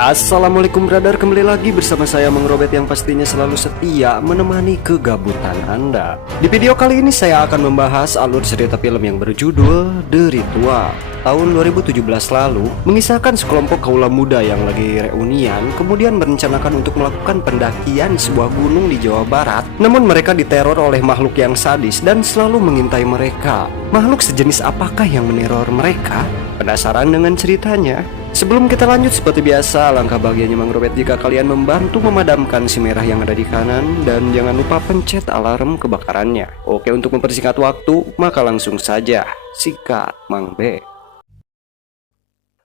Assalamualaikum brother, kembali lagi bersama saya Mang Robert yang pastinya selalu setia menemani kegabutan Anda. Di video kali ini saya akan membahas alur cerita film yang berjudul The Ritual. Tahun 2017 lalu, mengisahkan sekelompok kaula muda yang lagi reunian, kemudian merencanakan untuk melakukan pendakian di sebuah gunung di Jawa Barat. Namun mereka diteror oleh makhluk yang sadis dan selalu mengintai mereka. Makhluk sejenis apakah yang meneror mereka? Penasaran dengan ceritanya? Sebelum kita lanjut, seperti biasa, alangkah bahagianya Mang Robert jika kalian membantu memadamkan si merah yang ada di kanan, dan jangan lupa pencet alarm kebakarannya. Oke, untuk mempersingkat waktu, maka langsung saja sikat Mang B.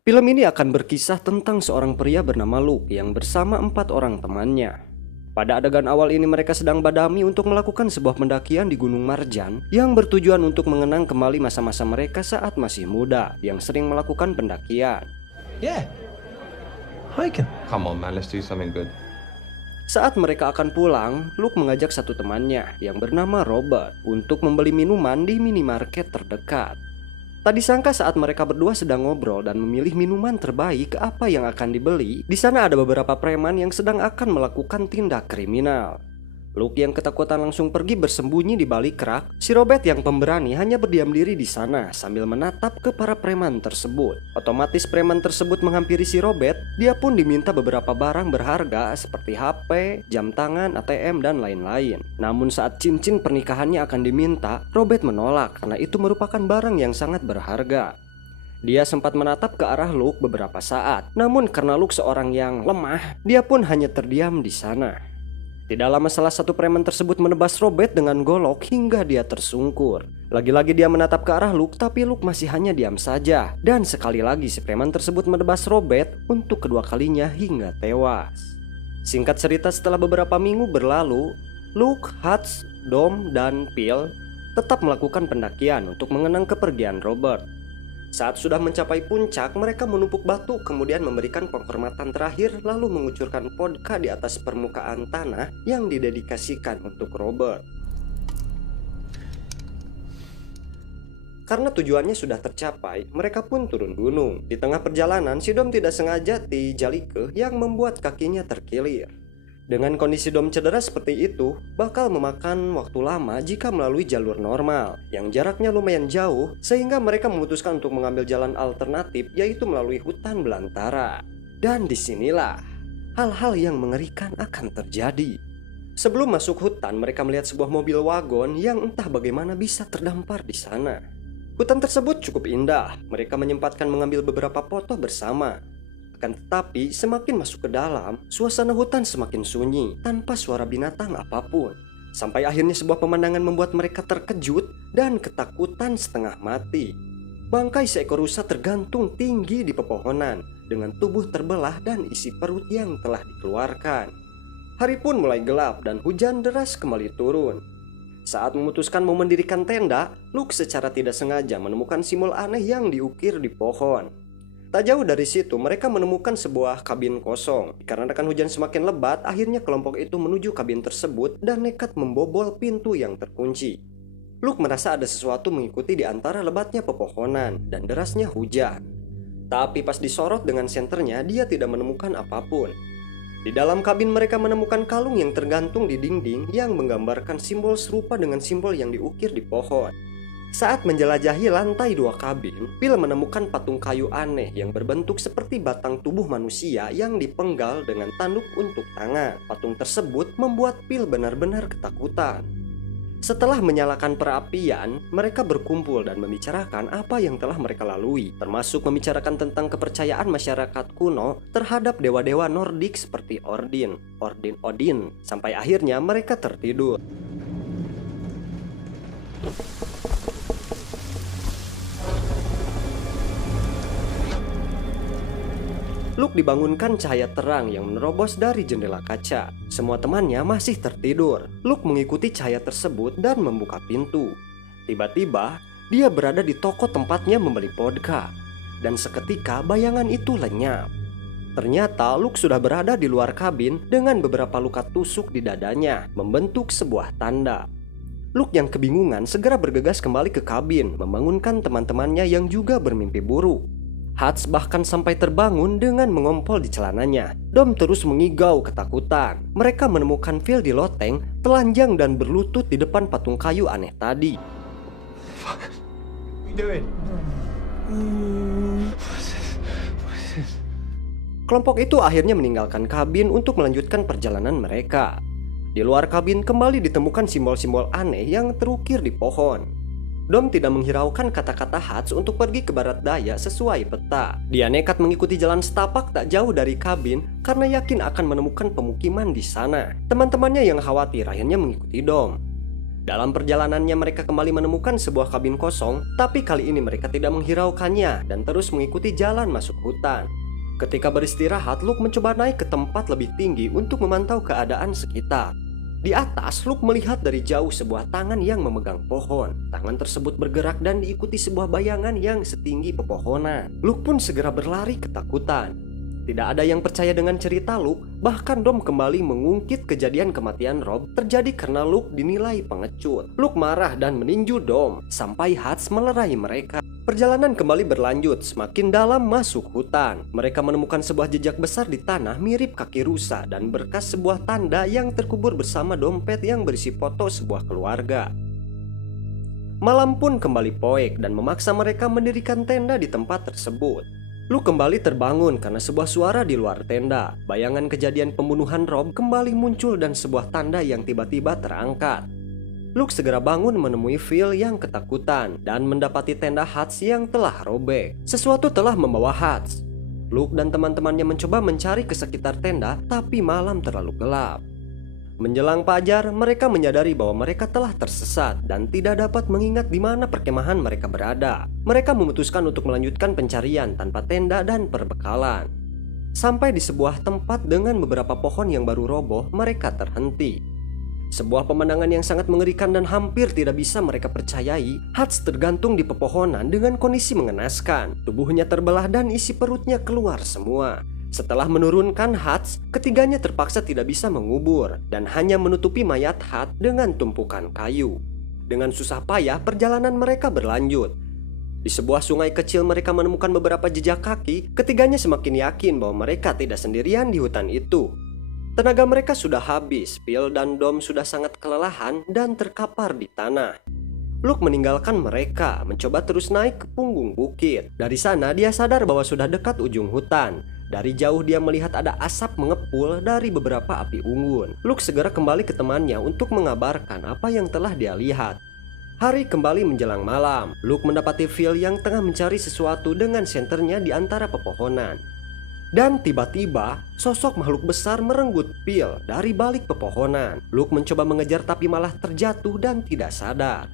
Film ini akan berkisah tentang seorang pria bernama Luke yang bersama 4 orang temannya. Pada adegan awal ini mereka sedang badami untuk melakukan sebuah pendakian di Gunung Marjan yang bertujuan untuk mengenang kembali masa-masa mereka saat masih muda yang sering melakukan pendakian. Yeah. Hiking. Come on, man. Let's do something good. Saat mereka akan pulang, Luke mengajak satu temannya yang bernama Robert untuk membeli minuman di minimarket terdekat. Tak disangka saat mereka berdua sedang ngobrol dan memilih minuman terbaik apa yang akan dibeli, di sana ada beberapa preman yang sedang akan melakukan tindak kriminal. Luke yang ketakutan langsung pergi bersembunyi di balik rak. Si Robert yang pemberani hanya berdiam diri di sana sambil menatap ke para preman tersebut. Otomatis preman tersebut menghampiri si Robert. Dia pun diminta beberapa barang berharga seperti HP, jam tangan, ATM, dan lain-lain. Namun saat cincin pernikahannya akan diminta, Robert menolak karena itu merupakan barang yang sangat berharga. Dia sempat menatap ke arah Luke beberapa saat. Namun karena Luke seorang yang lemah, dia pun hanya terdiam di sana. Tidak lama salah satu preman tersebut menebas Robert dengan golok hingga dia tersungkur. Lagi-lagi dia menatap ke arah Luke, tapi Luke masih hanya diam saja. Dan sekali lagi si preman tersebut menebas Robert untuk kedua kalinya hingga tewas. Singkat cerita, setelah beberapa minggu berlalu, Luke, Hutch, Dom, dan Phil tetap melakukan pendakian untuk mengenang kepergian Robert. Saat sudah mencapai puncak, mereka menumpuk batu kemudian memberikan penghormatan terakhir lalu mengucurkan vodka di atas permukaan tanah yang didedikasikan untuk Robert. Karena tujuannya sudah tercapai, mereka pun turun gunung. Di tengah perjalanan, si Dom tidak sengaja dijalike yang membuat kakinya terkilir. Dengan kondisi Dom cedera seperti itu, bakal memakan waktu lama jika melalui jalur normal yang jaraknya lumayan jauh, sehingga mereka memutuskan untuk mengambil jalan alternatif, yaitu melalui hutan belantara. Dan disinilah hal-hal yang mengerikan akan terjadi. Sebelum masuk hutan, mereka melihat sebuah mobil wagon yang entah bagaimana bisa terdampar di sana. Hutan tersebut cukup indah, mereka menyempatkan mengambil beberapa foto bersama. Akan tetapi semakin masuk ke dalam, suasana hutan semakin sunyi tanpa suara binatang apapun. Sampai akhirnya sebuah pemandangan membuat mereka terkejut dan ketakutan setengah mati. Bangkai seekor rusa tergantung tinggi di pepohonan dengan tubuh terbelah dan isi perut yang telah dikeluarkan. Hari pun mulai gelap dan hujan deras kembali turun. Saat memutuskan mau mendirikan tenda, Luke secara tidak sengaja menemukan simbol aneh yang diukir di pohon. Tak jauh dari situ mereka menemukan sebuah kabin kosong. Dikarenakan hujan semakin lebat, akhirnya kelompok itu menuju kabin tersebut dan nekat membobol pintu yang terkunci. Luke merasa ada sesuatu mengikuti di antara lebatnya pepohonan dan derasnya hujan. Tapi pas disorot dengan senternya, dia tidak menemukan apapun. Di dalam kabin mereka menemukan kalung yang tergantung di dinding yang menggambarkan simbol serupa dengan simbol yang diukir di pohon. Saat menjelajahi lantai 2 kabin, Phil menemukan patung kayu aneh yang berbentuk seperti batang tubuh manusia yang dipenggal dengan tanduk untuk tangan. Patung tersebut membuat Phil benar-benar ketakutan. Setelah menyalakan perapian, mereka berkumpul dan membicarakan apa yang telah mereka lalui, termasuk membicarakan tentang kepercayaan masyarakat kuno terhadap dewa-dewa Nordik seperti Odin, sampai akhirnya mereka tertidur. Luke dibangunkan cahaya terang yang menerobos dari jendela kaca. Semua temannya masih tertidur. Luke mengikuti cahaya tersebut dan membuka pintu. Tiba-tiba, dia berada di toko tempatnya membeli vodka. Dan seketika bayangan itu lenyap. Ternyata Luke sudah berada di luar kabin dengan beberapa luka tusuk di dadanya, membentuk sebuah tanda. Luke yang kebingungan segera bergegas kembali ke kabin, membangunkan teman-temannya yang juga bermimpi buruk. Hats bahkan sampai terbangun dengan mengompol di celananya. Dom terus mengigau ketakutan. Mereka menemukan Phil di loteng, telanjang dan berlutut di depan patung kayu aneh tadi. What are you doing? Kelompok itu akhirnya meninggalkan kabin untuk melanjutkan perjalanan mereka. Di luar kabin kembali ditemukan simbol-simbol aneh yang terukir di pohon. Dom tidak menghiraukan kata-kata Hats untuk pergi ke barat daya sesuai peta. Dia nekat mengikuti jalan setapak tak jauh dari kabin karena yakin akan menemukan pemukiman di sana. Teman-temannya yang khawatir akhirnya mengikuti Dom. Dalam perjalanannya mereka kembali menemukan sebuah kabin kosong, tapi kali ini mereka tidak menghiraukannya dan terus mengikuti jalan masuk hutan. Ketika beristirahat, Luke mencoba naik ke tempat lebih tinggi untuk memantau keadaan sekitar. Di atas, Luke melihat dari jauh sebuah tangan yang memegang pohon. Tangan tersebut bergerak dan diikuti sebuah bayangan yang setinggi pepohonan. Luke pun segera berlari ketakutan. Tidak ada yang percaya dengan cerita Luke, bahkan Dom kembali mengungkit kejadian kematian Rob terjadi karena Luke dinilai pengecut. Luke marah dan meninju Dom, sampai Hats melerai mereka. Perjalanan kembali berlanjut, semakin dalam masuk hutan. Mereka menemukan sebuah jejak besar di tanah mirip kaki rusa dan berkas sebuah tanda yang terkubur bersama dompet yang berisi foto sebuah keluarga. Malam pun kembali poek dan memaksa mereka mendirikan tenda di tempat tersebut. Luke kembali terbangun karena sebuah suara di luar tenda. Bayangan kejadian pembunuhan Rob kembali muncul dan sebuah tanda yang tiba-tiba terangkat. Luke segera bangun menemui Phil yang ketakutan dan mendapati tenda Hats yang telah robek. Sesuatu telah membawa Hats. Luke dan teman-temannya mencoba mencari ke sekitar tenda, tapi malam terlalu gelap. Menjelang fajar, mereka menyadari bahwa mereka telah tersesat dan tidak dapat mengingat di mana perkemahan mereka berada. Mereka memutuskan untuk melanjutkan pencarian tanpa tenda dan perbekalan. Sampai di sebuah tempat dengan beberapa pohon yang baru roboh, mereka terhenti. Sebuah pemandangan yang sangat mengerikan dan hampir tidak bisa mereka percayai. Hats tergantung di pepohonan dengan kondisi mengenaskan. Tubuhnya terbelah dan isi perutnya keluar semua. Setelah menurunkan Hats, ketiganya terpaksa tidak bisa mengubur dan hanya menutupi mayat Hats dengan tumpukan kayu. Dengan susah payah perjalanan mereka berlanjut. Di sebuah sungai kecil mereka menemukan beberapa jejak kaki. Ketiganya semakin yakin bahwa mereka tidak sendirian di hutan itu. Tenaga mereka sudah habis, Phil dan Dom sudah sangat kelelahan dan terkapar di tanah. Luke meninggalkan mereka, mencoba terus naik ke punggung bukit. Dari sana dia sadar bahwa sudah dekat ujung hutan. Dari jauh dia melihat ada asap mengepul dari beberapa api unggun. Luke segera kembali ke temannya untuk mengabarkan apa yang telah dia lihat. Hari kembali menjelang malam. Luke mendapati Phil yang tengah mencari sesuatu dengan senternya di antara pepohonan. Dan tiba-tiba, sosok makhluk besar merenggut Phil dari balik pepohonan. Luke mencoba mengejar tapi malah terjatuh dan tidak sadar.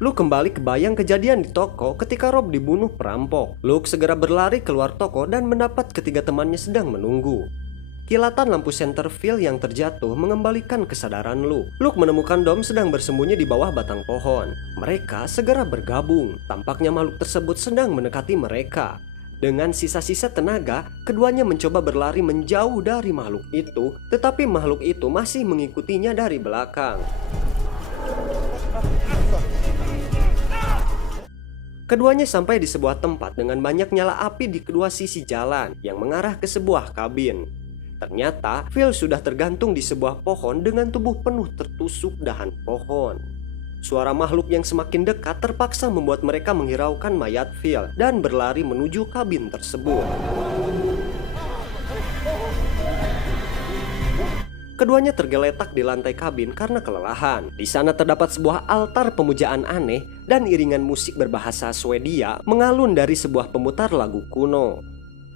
Luke kembali kebayang kejadian di toko ketika Rob dibunuh perampok. Luke segera berlari keluar toko dan mendapat ketiga temannya sedang menunggu. Kilatan lampu senter Phil yang terjatuh mengembalikan kesadaran Luke. Luke menemukan Dom sedang bersembunyi di bawah batang pohon. Mereka segera bergabung. Tampaknya makhluk tersebut sedang mendekati mereka. Dengan sisa-sisa tenaga, keduanya mencoba berlari menjauh dari makhluk itu, tetapi makhluk itu masih mengikutinya dari belakang. Keduanya sampai di sebuah tempat dengan banyak nyala api di kedua sisi jalan yang mengarah ke sebuah kabin. Ternyata, Phil sudah tergantung di sebuah pohon dengan tubuh penuh tertusuk dahan pohon. Suara makhluk yang semakin dekat terpaksa membuat mereka menghiraukan mayat Phil dan berlari menuju kabin tersebut. Keduanya tergeletak di lantai kabin karena kelelahan. Di sana terdapat sebuah altar pemujaan aneh dan iringan musik berbahasa Swedia mengalun dari sebuah pemutar lagu kuno.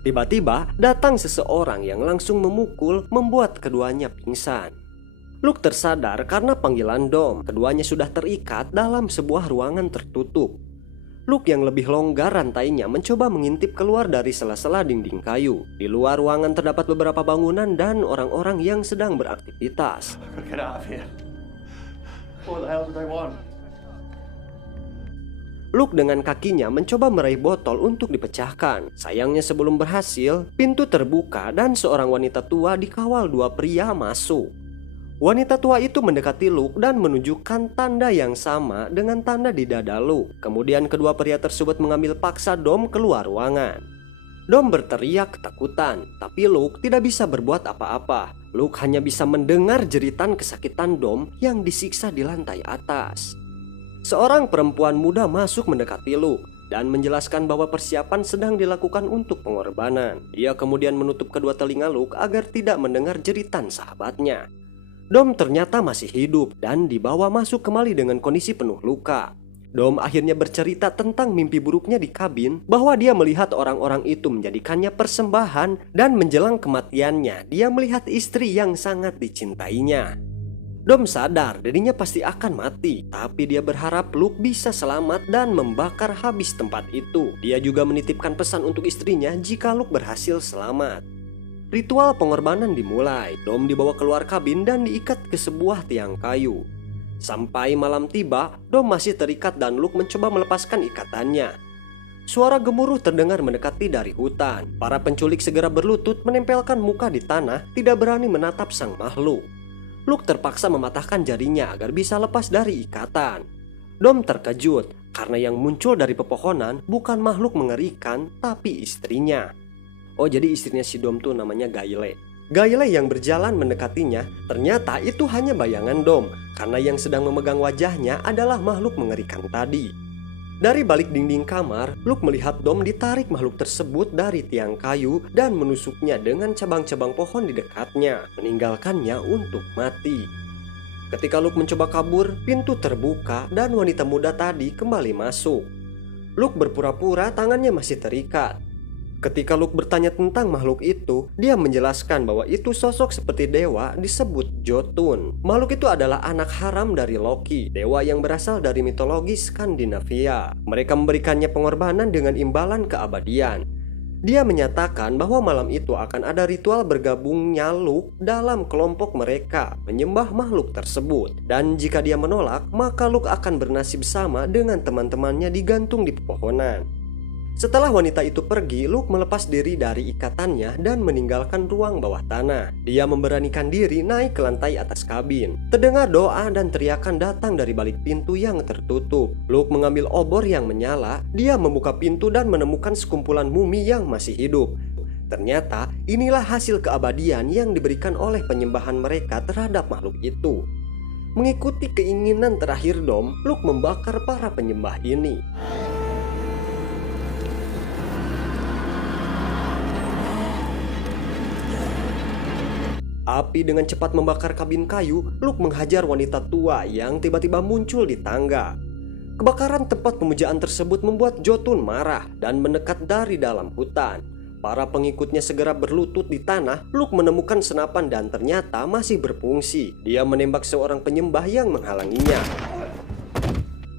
Tiba-tiba datang seseorang yang langsung memukul membuat keduanya pingsan. Luke tersadar karena panggilan Dom. Keduanya sudah terikat dalam sebuah ruangan tertutup. Luke yang lebih longgar rantainya mencoba mengintip keluar dari sela-sela dinding kayu. Di luar ruangan terdapat beberapa bangunan dan orang-orang yang sedang beraktivitas. Get out of here. What the hell do they want? Luke dengan kakinya mencoba meraih botol untuk dipecahkan. Sayangnya sebelum berhasil, pintu terbuka dan seorang wanita tua dikawal dua pria masuk. Wanita tua itu mendekati Luke dan menunjukkan tanda yang sama dengan tanda di dada Luke. Kemudian kedua pria tersebut mengambil paksa Dom keluar ruangan. Dom berteriak ketakutan, tapi Luke tidak bisa berbuat apa-apa. Luke hanya bisa mendengar jeritan kesakitan Dom yang disiksa di lantai atas. Seorang perempuan muda masuk mendekati Luke dan menjelaskan bahwa persiapan sedang dilakukan untuk pengorbanan. Dia kemudian menutup kedua telinga Luke agar tidak mendengar jeritan sahabatnya. Dom ternyata masih hidup dan dibawa masuk kembali dengan kondisi penuh luka. Dom akhirnya bercerita tentang mimpi buruknya di kabin, bahwa dia melihat orang-orang itu menjadikannya persembahan, dan menjelang kematiannya dia melihat istri yang sangat dicintainya. Dom sadar dirinya pasti akan mati, tapi dia berharap Luke bisa selamat dan membakar habis tempat itu. Dia juga menitipkan pesan untuk istrinya jika Luke berhasil selamat. Ritual pengorbanan dimulai. Dom dibawa keluar kabin dan diikat ke sebuah tiang kayu. Sampai malam tiba, Dom masih terikat dan Luke mencoba melepaskan ikatannya. Suara gemuruh terdengar mendekati dari hutan. Para penculik segera berlutut menempelkan muka di tanah, tidak berani menatap sang makhluk. Luke terpaksa mematahkan jarinya agar bisa lepas dari ikatan. Dom terkejut karena yang muncul dari pepohonan bukan makhluk mengerikan, tapi istrinya. Oh, jadi istrinya si Dom tuh namanya Gayle. Gayle yang berjalan mendekatinya, ternyata itu hanya bayangan Dom, karena yang sedang memegang wajahnya adalah makhluk mengerikan tadi. Dari balik dinding kamar, Luke melihat Dom ditarik makhluk tersebut dari tiang kayu dan menusuknya dengan cabang-cabang pohon di dekatnya, meninggalkannya untuk mati. Ketika Luke mencoba kabur, pintu terbuka dan wanita muda tadi kembali masuk. Luke berpura-pura tangannya masih terikat. Ketika Luke bertanya tentang makhluk itu, dia menjelaskan bahwa itu sosok seperti dewa disebut Jotun. Makhluk itu adalah anak haram dari Loki, dewa yang berasal dari mitologi Skandinavia. Mereka memberikannya pengorbanan dengan imbalan keabadian. Dia menyatakan bahwa malam itu akan ada ritual bergabungnya Luke dalam kelompok mereka menyembah makhluk tersebut. Dan jika dia menolak, maka Luke akan bernasib sama dengan teman-temannya digantung di pepohonan. Setelah wanita itu pergi, Luke melepas diri dari ikatannya dan meninggalkan ruang bawah tanah. Dia memberanikan diri naik ke lantai atas kabin. Terdengar doa dan teriakan datang dari balik pintu yang tertutup. Luke mengambil obor yang menyala. Dia membuka pintu dan menemukan sekumpulan mumi yang masih hidup. Ternyata inilah hasil keabadian yang diberikan oleh penyembahan mereka terhadap makhluk itu. Mengikuti keinginan terakhir Dom, Luke membakar para penyembah ini. Api dengan cepat membakar kabin kayu. Luke menghajar wanita tua yang tiba-tiba muncul di tangga. Kebakaran tempat pemujaan tersebut membuat Jotun marah dan mendekat dari dalam hutan. Para pengikutnya segera berlutut di tanah. Luke menemukan senapan dan ternyata masih berfungsi. Dia menembak seorang penyembah yang menghalanginya.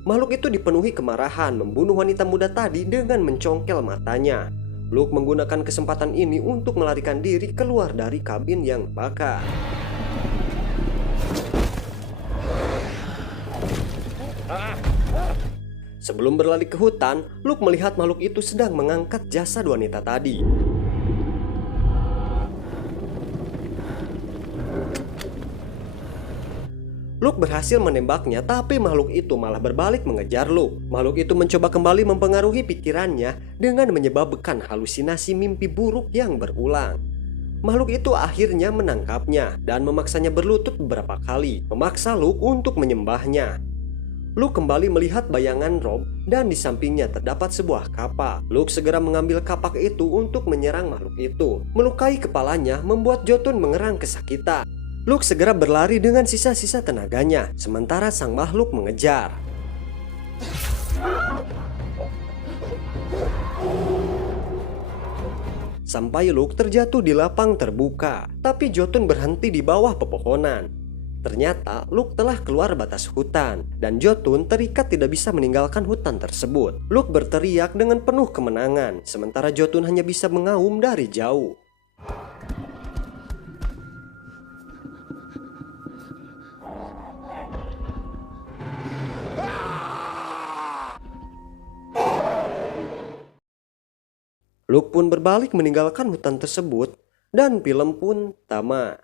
Makhluk itu dipenuhi kemarahan, membunuh wanita muda tadi dengan mencongkel matanya. Luke menggunakan kesempatan ini untuk melarikan diri keluar dari kabin yang bakar. Sebelum berlari ke hutan, Luke melihat makhluk itu sedang mengangkat jasad wanita tadi. Luke berhasil menembaknya, tapi makhluk itu malah berbalik mengejar Luke. Makhluk itu mencoba kembali mempengaruhi pikirannya dengan menyebabkan halusinasi mimpi buruk yang berulang. Makhluk itu akhirnya menangkapnya dan memaksanya berlutut beberapa kali, memaksa Luke untuk menyembahnya. Luke kembali melihat bayangan Rob dan di sampingnya terdapat sebuah kapak. Luke segera mengambil kapak itu untuk menyerang makhluk itu. Melukai kepalanya membuat Jotun mengerang kesakitan. Luke segera berlari dengan sisa-sisa tenaganya, sementara sang makhluk mengejar. Sampai Luke terjatuh di lapang terbuka, tapi Jotun berhenti di bawah pepohonan. Ternyata Luke telah keluar batas hutan, dan Jotun terikat tidak bisa meninggalkan hutan tersebut. Luke berteriak dengan penuh kemenangan, sementara Jotun hanya bisa mengaum dari jauh. Luke pun berbalik meninggalkan hutan tersebut dan film pun tamat.